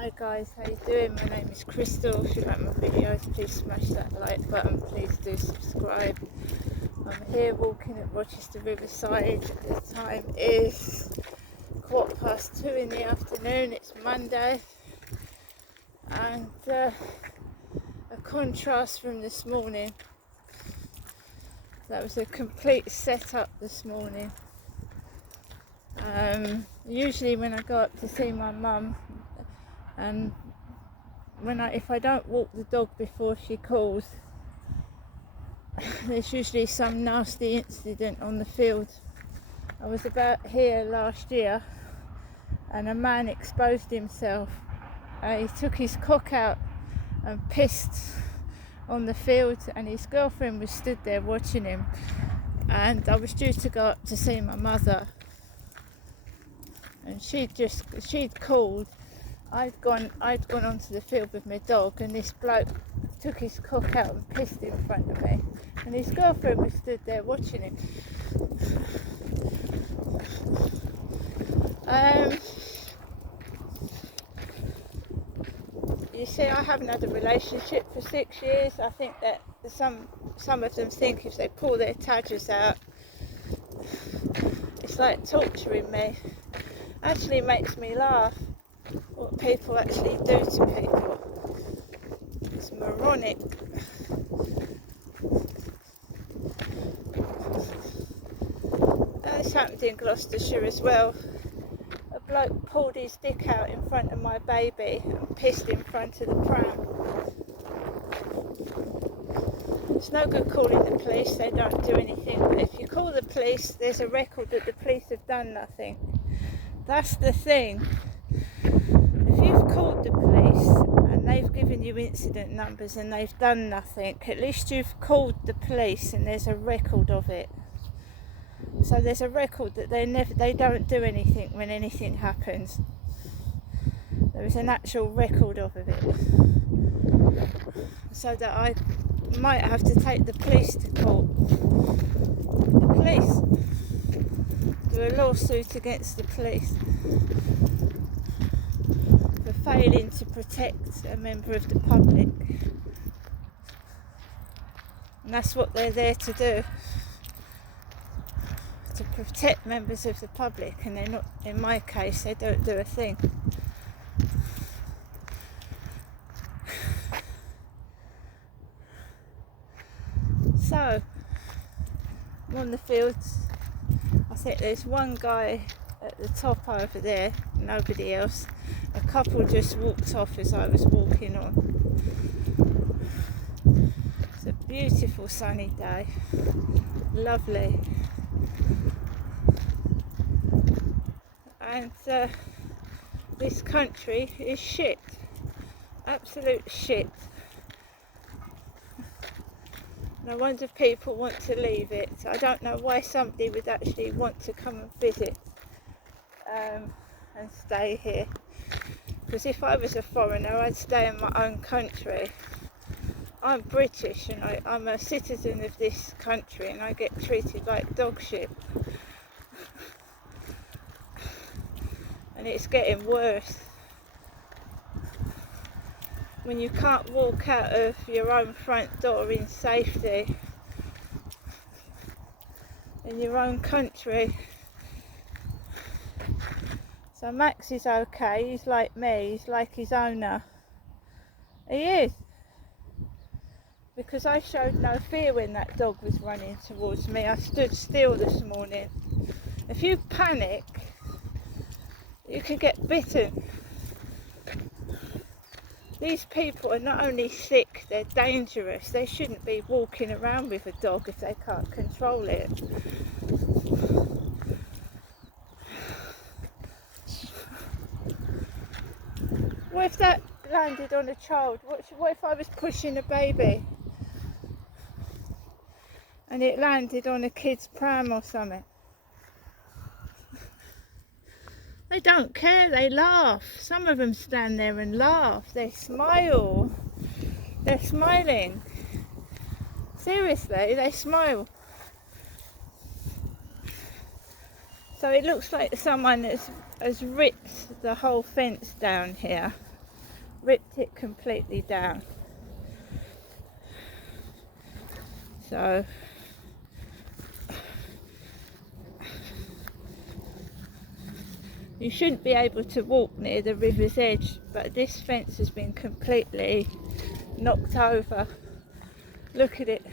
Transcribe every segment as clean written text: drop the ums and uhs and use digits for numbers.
Hi guys, how you doing? My name is Crystal. If you like my videos, please smash that like button. Please do subscribe. I'm here walking at Rochester Riverside. The time is 2:15 in the afternoon. It's Monday, and a contrast from this morning. That was a complete setup this morning. Usually when I go up to see my mum, and if I don't walk the dog before she calls, there's usually some nasty incident on the field. I was about here last year and a man exposed himself. He took his cock out and pissed on the field, and his girlfriend was stood there watching him, and I was due to go up to see my mother, and she'd called. I'd gone onto the field with my dog, and this bloke took his cock out and pissed in front of me, and his girlfriend was stood there watching him. You see, I haven't had a relationship for 6 years. I think that some of them think if they pull their tadgers out, it's like torturing me. Actually makes me laugh what people actually do to people. It's moronic. This happened in Gloucestershire as well. A bloke pulled his dick out in front of my baby and pissed in front of the pram. It's no good calling the police, they don't do anything, but if you call the police, there's a record that the police have done nothing. That's the thing. If you've called the police and they've given you incident numbers and they've done nothing, at least you've called the police and there's a record of it. So there's a record that they don't do anything when anything happens. There is an actual record of it. So that I might have to take the police to court. The police. Do a lawsuit against the police for failing to protect a member of the public. And that's what they're there to do. To protect members of the public, and they're not, in my case, they don't do a thing. So, I'm on the fields. I think there's one guy at the top over there, nobody else. A couple just walked off as I was walking on. It's a beautiful sunny day, lovely. And this country is shit, absolute shit. No wonder people want to leave it. I don't know why somebody would actually want to come and visit and stay here. Because if I was a foreigner, I'd stay in my own country. I'm British and I'm a citizen of this country, and I get treated like dog shit. And it's getting worse. When you can't walk out of your own front door in safety in your own country. So Max is okay, he's like me, he's like his owner. He is. Because I showed no fear when that dog was running towards me. I stood still this morning. If you panic, you can get bitten. These people are not only sick, they're dangerous. They shouldn't be walking around with a dog if they can't control it. What if that landed on a child? What if I was pushing a baby and it landed on a kid's pram or something? They don't care, they laugh. Some of them stand there and laugh. They smile. They're smiling. Seriously, they smile. So it looks like someone has ripped the whole fence down here. ripped it completely down. So you shouldn't be able to walk near the river's edge, but this fence has been completely knocked over. Look at it.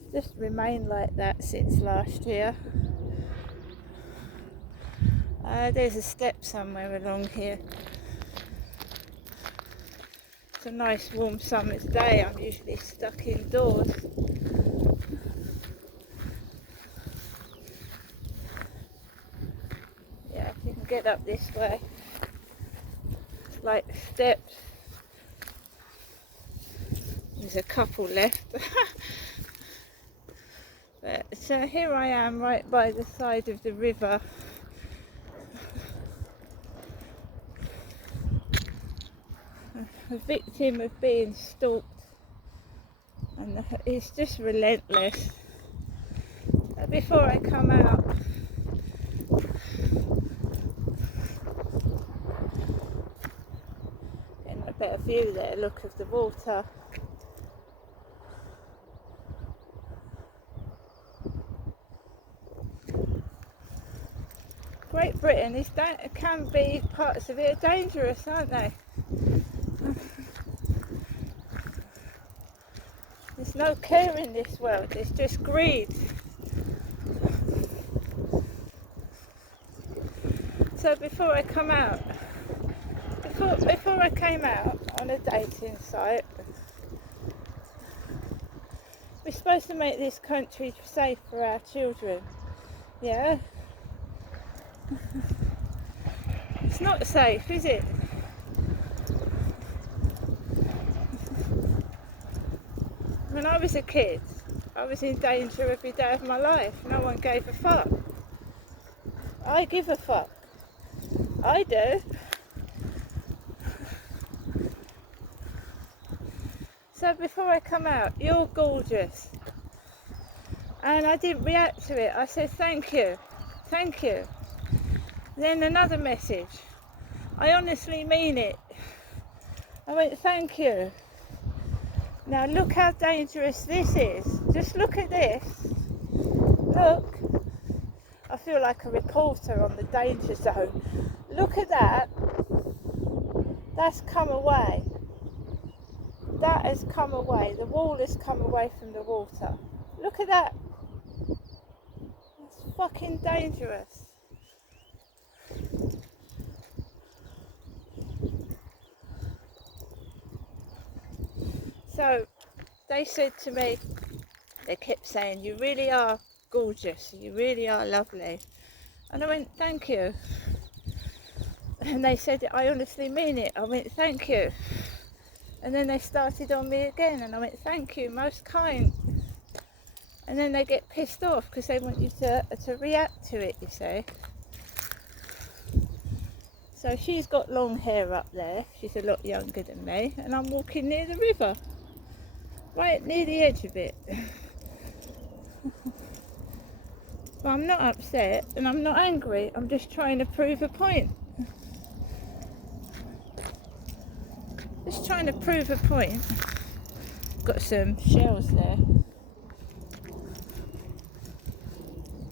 It's just remained like that since last year. There's a step somewhere along here. It's a nice warm summer's day. I'm usually stuck indoors. Yeah, if you can get up this way. It's like steps. There's a couple left. But, so here I am right by the side of the river. A victim of being stalked, and it's just relentless. Before I come out, getting a better view there, look of the water. Great Britain is can be, parts of it are dangerous, aren't they? There's no care in this world, it's just greed. So before I come out, before I came out on a dating site, we're supposed to make this country safe for our children, yeah? It's not safe, is it? When I was a kid, I was in danger every day of my life. No one gave a fuck. I give a fuck. I do. So before I come out, you're gorgeous. And I didn't react to it. I said, thank you. Thank you. Then another message. I honestly mean it. I went, thank you. Now look how dangerous this is. Just look at this. Look. I feel like a reporter on the danger zone. Look at that. That's come away. That has come away. The wall has come away from the water. Look at that. That's fucking dangerous. So they said to me, they kept saying, you really are gorgeous, you really are lovely. And I went, thank you. And they said, I honestly mean it. I went, thank you. And then they started on me again, and I went, thank you, most kind. And then they get pissed off because they want you to react to it, you see. So she's got long hair up there, she's a lot younger than me, and I'm walking near the river, right near the edge of it. But I'm not upset and I'm not angry, I'm just trying to prove a point. Just trying to prove a point. Got some shells there.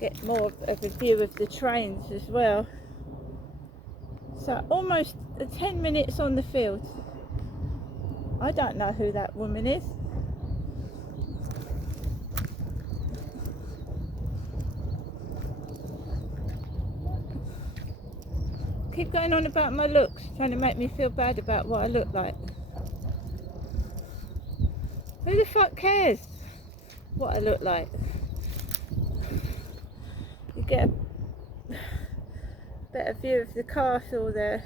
Get more of a view of the trains as well. So almost 10 minutes on the field. I don't know who that woman is. Keep going on about my looks, trying to make me feel bad about what I look like. Who the fuck cares what I look like? You get a better view of the castle there.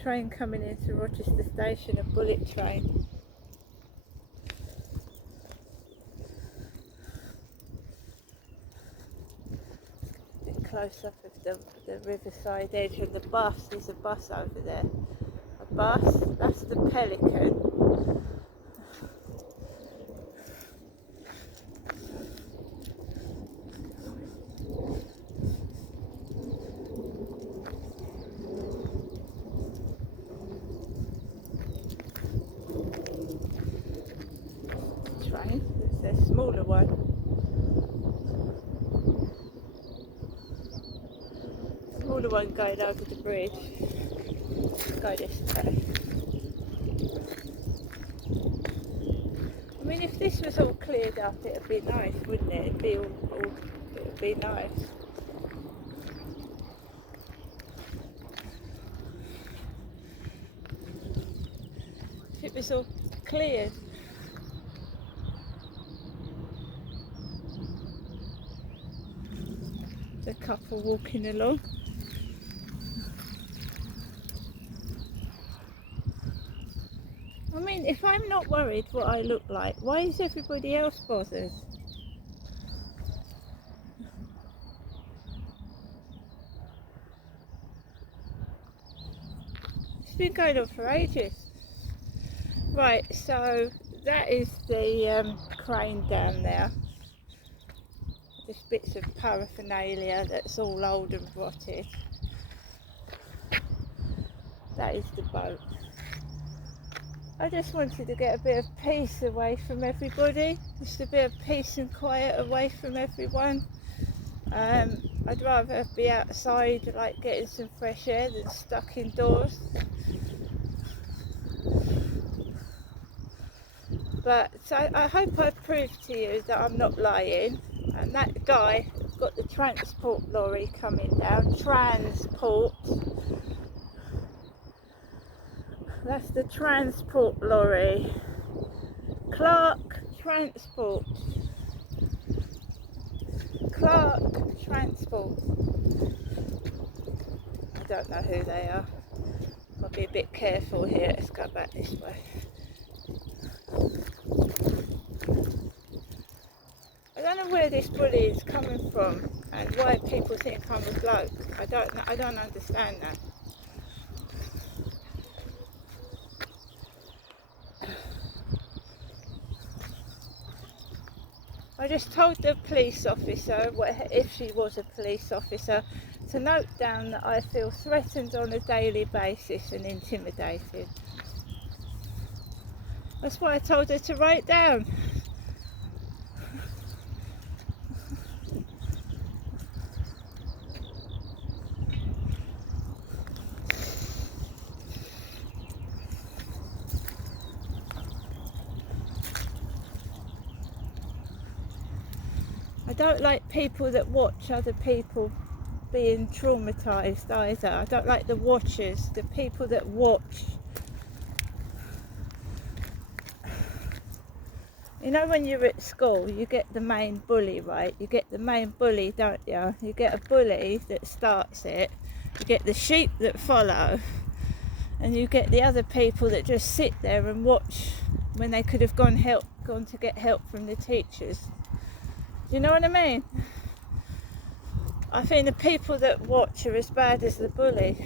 Train coming into Rochester Station, a bullet train. A bit close up of the riverside edge, and the bus, there's a bus over there. A bus, that's the Pelican. one going over the bridge. Go this way. I mean, if this was all cleared up, it'd be nice, wouldn't it? It'd be nice. If it was all cleared. The couple walking along. I mean, if I'm not worried what I look like, why is everybody else bothered? It's been going on for ages. Right, so that is the crane down there. Just bits of paraphernalia that's all old and rotted. That is the boat. I just wanted to get a bit of peace away from everybody, just a bit of peace and quiet away from everyone. I'd rather be outside, like getting some fresh air, than stuck indoors. But so I hope I've proved to you that I'm not lying. And that guy got the transport lorry coming down. Transport. That's the transport lorry. Clark Transport. Clark Transport. I don't know who they are. I'll be a bit careful here. Let's go back this way. I don't know where this bully is coming from and why people think I'm a bloke. I don't understand that. I just told the police officer, if she was a police officer, to note down that I feel threatened on a daily basis and intimidated. That's what I told her to write down. I don't like people that watch other people being traumatised either. I don't like the watchers, the people that watch. You know, when you're at school, you get the main bully, right? You get the main bully, don't you? You get a bully that starts it, you get the sheep that follow, and you get the other people that just sit there and watch when they could have gone to get help from the teachers. Do you know what I mean? I think the people that watch are as bad as the bully.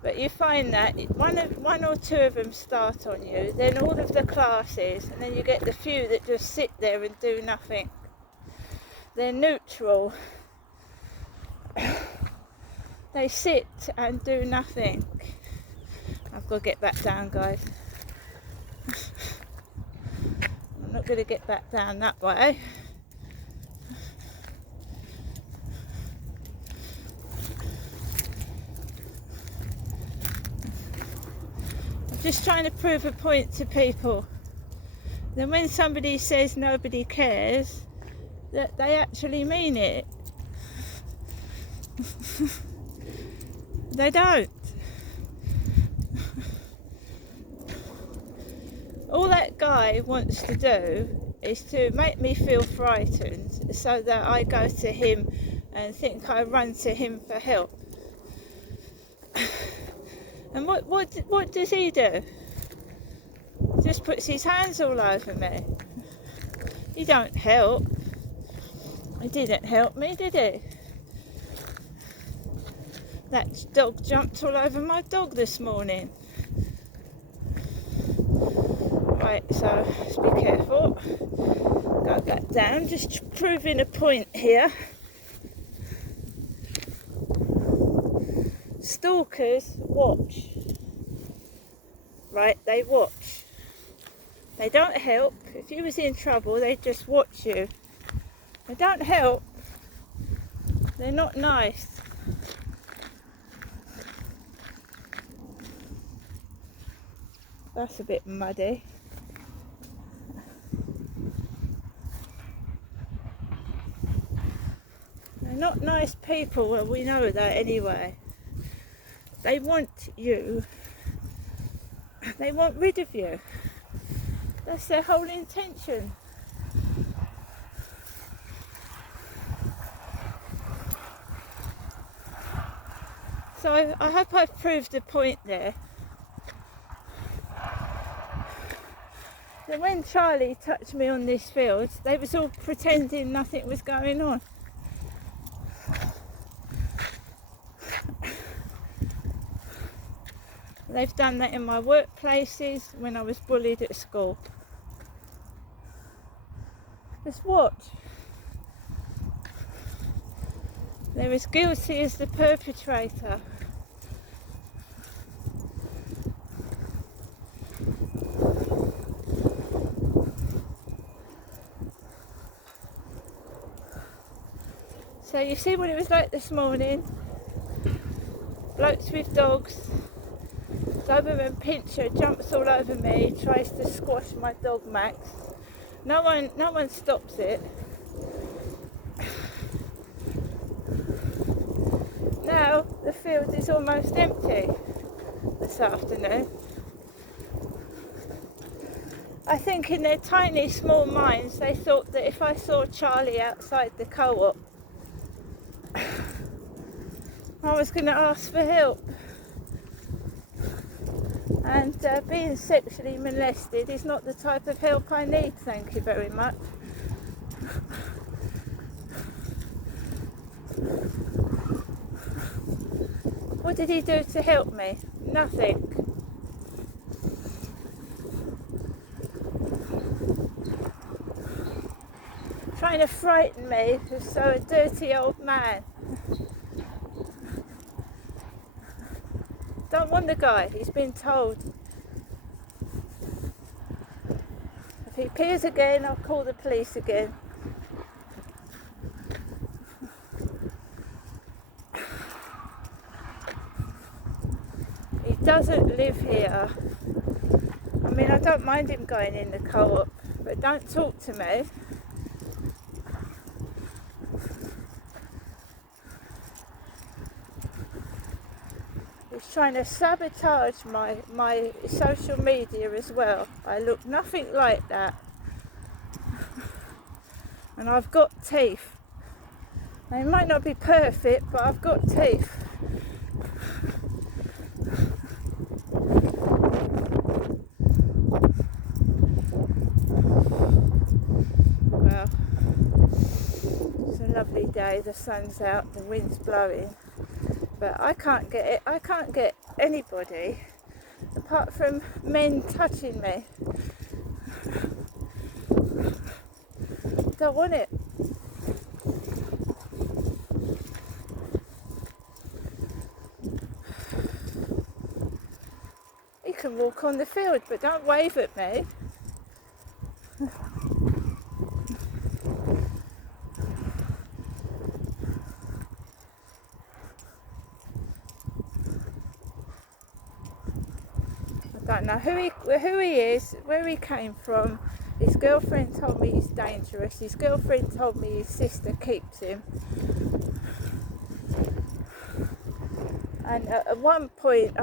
But you find that one or two of them start on you, then all of the classes, and then you get the few that just sit there and do nothing. They're neutral. They sit and do nothing. I've got to get back down, guys. I'm not going to get back down that way. I'm just trying to prove a point to people. Then when somebody says nobody cares, that they actually mean it. They don't. All that guy wants to do is to make me feel frightened so that I go to him and think I run to him for help. And what does he do? Just puts his hands all over me. He don't help. He didn't help me, did he? That dog jumped all over my dog this morning. Right, so let's be careful. Go back down, just proving a point here. Stalkers watch. Right, they watch. They don't help. If you was in trouble, they just watch you. They don't help. They're not nice. That's a bit muddy. They're not nice people, well, we know that anyway. They want you. They want rid of you. That's their whole intention. So I hope I've proved the point there. That when Charlie touched me on this field, they was all pretending nothing was going on. They've done that in my workplaces, when I was bullied at school. Just watch. They're as guilty as the perpetrator. So you see what it was like this morning. Blokes with dogs. Doberman Pinscher jumps all over me, tries to squash my dog Max. No one stops it. Now the field is almost empty this afternoon. I think in their tiny small minds they thought that if I saw Charlie outside the co-op, I was going to ask for help. And being sexually molested is not the type of help I need, thank you very much. What did he do to help me? Nothing. Trying to frighten me, who's so a dirty old man. Don't want the guy, he's been told. If he appears again, I'll call the police again. He doesn't live here. I mean, I don't mind him going in the co-op, but don't talk to me. He's trying to sabotage my social media as well. I look nothing like that. And I've got teeth. They might not be perfect, but I've got teeth. Well, it's a lovely day, the sun's out, the wind's blowing. But I can't get anybody apart from men touching me. Don't want it. You can walk on the field, but don't wave at me. I don't know who he is, where he came from. His girlfriend told me he's dangerous. His girlfriend told me his sister keeps him. And at one point,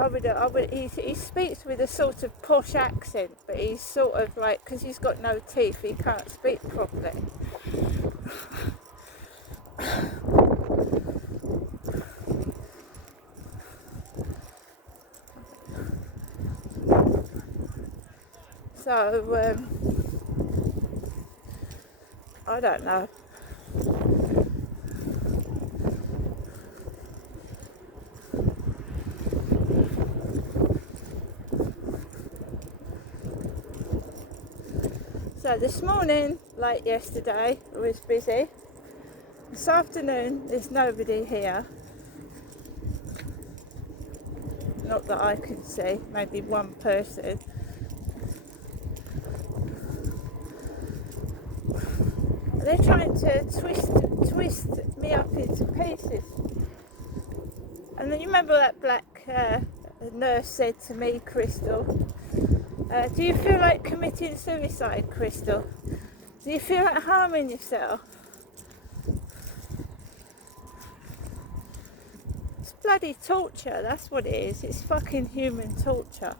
he speaks with a sort of posh accent, but he's sort of like, because he's got no teeth, he can't speak properly. So, I don't know. So this morning, like yesterday, I was busy. This afternoon, there's nobody here. Not that I can see, maybe one person. They're trying to twist me up into pieces. And then you remember that black nurse said to me, Crystal, do you feel like committing suicide, Crystal? Do you feel like harming yourself? It's bloody torture, that's what it is. It's fucking human torture.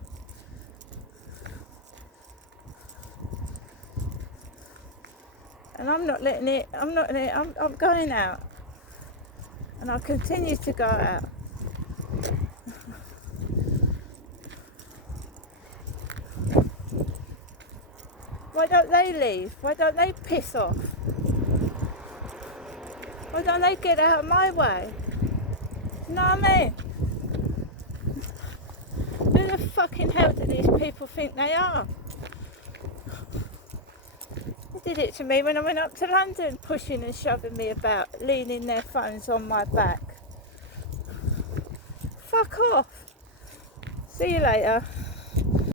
And I'm not letting it, I'm going out. And I'll continue to go out. Why don't they leave? Why don't they piss off? Why don't they get out of my way? You know what I mean? Who the fucking hell do these people think they are? They did it to me when I went up to London, pushing and shoving me about, leaning their phones on my back. Fuck off. See you later.